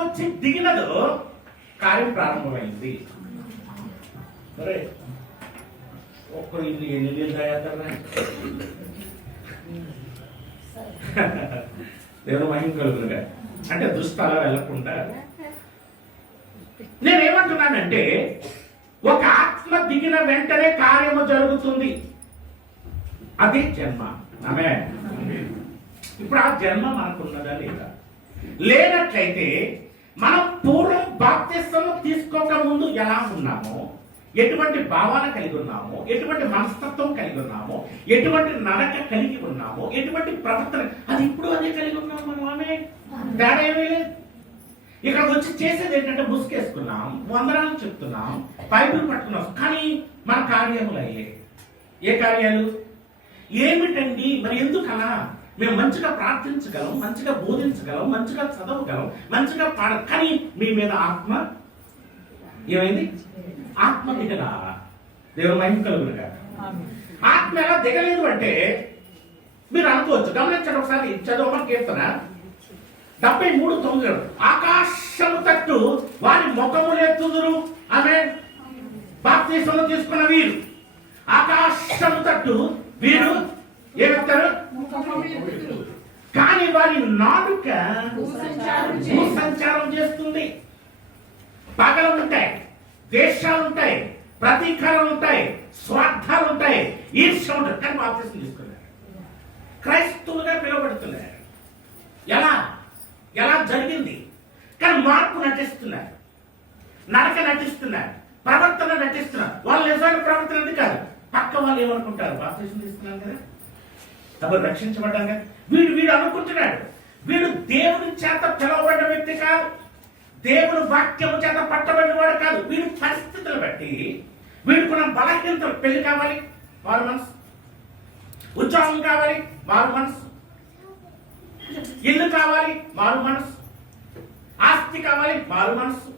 వచ్చి దిగినదో కార్యం ప్రారంభమైంది. సరే ఒక్కరు ఇల్లు ఎన్ని నీళ్ళు తాగుతారా? దేవుడు మహిమ కలుగునుగా. అంటే దుష్ట అలా వెళ్ళకుండా నేనేమంటున్నానంటే ఒక ఆత్మ దిగిన వెంటనే కార్యము జరుగుతుంది. అది జన్మ. ఆమె ఇప్పుడు ఆ జన్మ మనకున్నదా లేదా? లేనట్లయితే మనం పూర్వం బాప్తిస్మము తీసుకోక ముందు ఎలా ఉన్నామో, ఎటువంటి భావాన కలిగి ఉన్నామో, ఎటువంటి మనస్తత్వం కలిగి ఉన్నామో, ఎటువంటి నడక కలిగి ఉన్నామో, ఎటువంటి ప్రవర్తన, అది ఇప్పుడు అదే కలిగి ఉన్నాము మనం. ఆమె తేడా ఏమీ లేదు. ఇక్కడ వచ్చి చేసేది ఏంటంటే ముసుకేసుకున్నాం, వందనాలు చెప్తున్నాం, బైబిల్ పట్టుకున్నాం, కానీ మన కార్యములు అయ్యే. ఏ కార్యాలు? ఏమిటండి మరి? ఎందుకలా? మేము మంచిగా ప్రార్థించగలం, మంచిగా బోధించగలం, మంచిగా చదవగలం, మంచిగా కానీ మీ మీద ఆత్మ ఏమైంది? ఆత్మ దిగలా. దేవుని మహిమ కలుగునుగా. ఆత్మ ఎలా దిగలేదు అంటే మీరు అనుకోవచ్చు. గమనించండి ఒకసారి, చదవమని కీర్తన 73:9. ఆకాశము తట్టు వారి ముఖములెత్తుదురు. ఆమె బాప్తిస్మము తీసుకున్న వీరు ఆకాశము తట్టు వీరు ఏమెత్తారు? కానీ వారి నాలుక సంచారం చేస్తుంది. పగలు ఉంటాయి, ద్వేషాలు ఉంటాయి, ప్రతీకారాలు ఉంటాయి, స్వార్థాలు ఉంటాయి, ఈర్ష్య ఉంటాయి. కానీ బాప్తిస్మం తీసుకున్నారు, క్రైస్తవులుగా పిలువబడుతున్నారు. ఎలా ఎలా జరిగింది? కానీ మార్పు నటిస్తున్నారు, నడక నటిస్తున్నారు, ప్రవర్తన నటిస్తున్నారు. వాళ్ళు నిజమైన ప్రవర్తన ఎందుకు కాదు, పక్క వాళ్ళు ఏమనుకుంటారు? బాప్తిస్మం తీసుకున్నారు కదా, అప్పుడు రక్షించబడ్డారు కదా. వీడు అనుకుంటున్నాడు వీడు దేవుని చేత పిలవబడ్డ వ్యక్తి కాదు, దేవుని వాక్యము చేత పట్టబడిన వాడు కాదు. వీడు పరిస్థితులు బట్టి వీడుకున్న బలహీనతలు, పెళ్లి కావాలి మారు మనసు, ఉద్యోగం కావాలి మారు మనసు, ఇల్లు కావాలి మారు మనసు, ఆస్తి కావాలి మారు మనసు,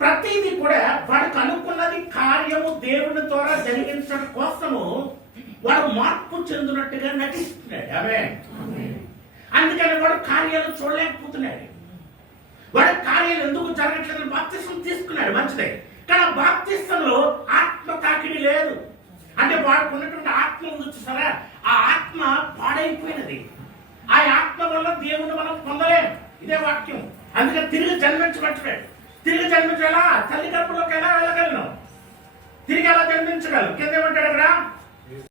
ప్రతిదీ కూడా వాడికి అనుకున్నది కార్యము దేవుని ద్వారా జరిగించడం కోసము వాడు మార్పు చెందినట్టుగా నటిస్తున్నాడు. అవే అందుకని వాడు కార్యాలు చూడలేకపోతున్నాడు. వాడి కార్యాలు ఎందుకు జరగట్లేదు? బాప్తిస్మం తీసుకున్నాడు, మంచిదే. కానీ ఆ బాప్తిస్మంలో ఆత్మ తాకిడి లేదు. అంటే వాడికి ఉన్నటువంటి ఆత్మ ఉంది చూసారా, ఆ ఆత్మ పాడైపోయినది. ఆ ఆత్మ వల్ల దేవుని మనం పొందలేం. ఇదే వాక్యం. అందుకని తిరిగి జన్మించబట్టాడు. తిరిగి జన్మించాలా? తల్లి గర్భంలోకి ఎలా వెళ్ళగలను? తిరిగి ఎలా జన్మించగలను? కింద ఏమంటాడు అక్కడ?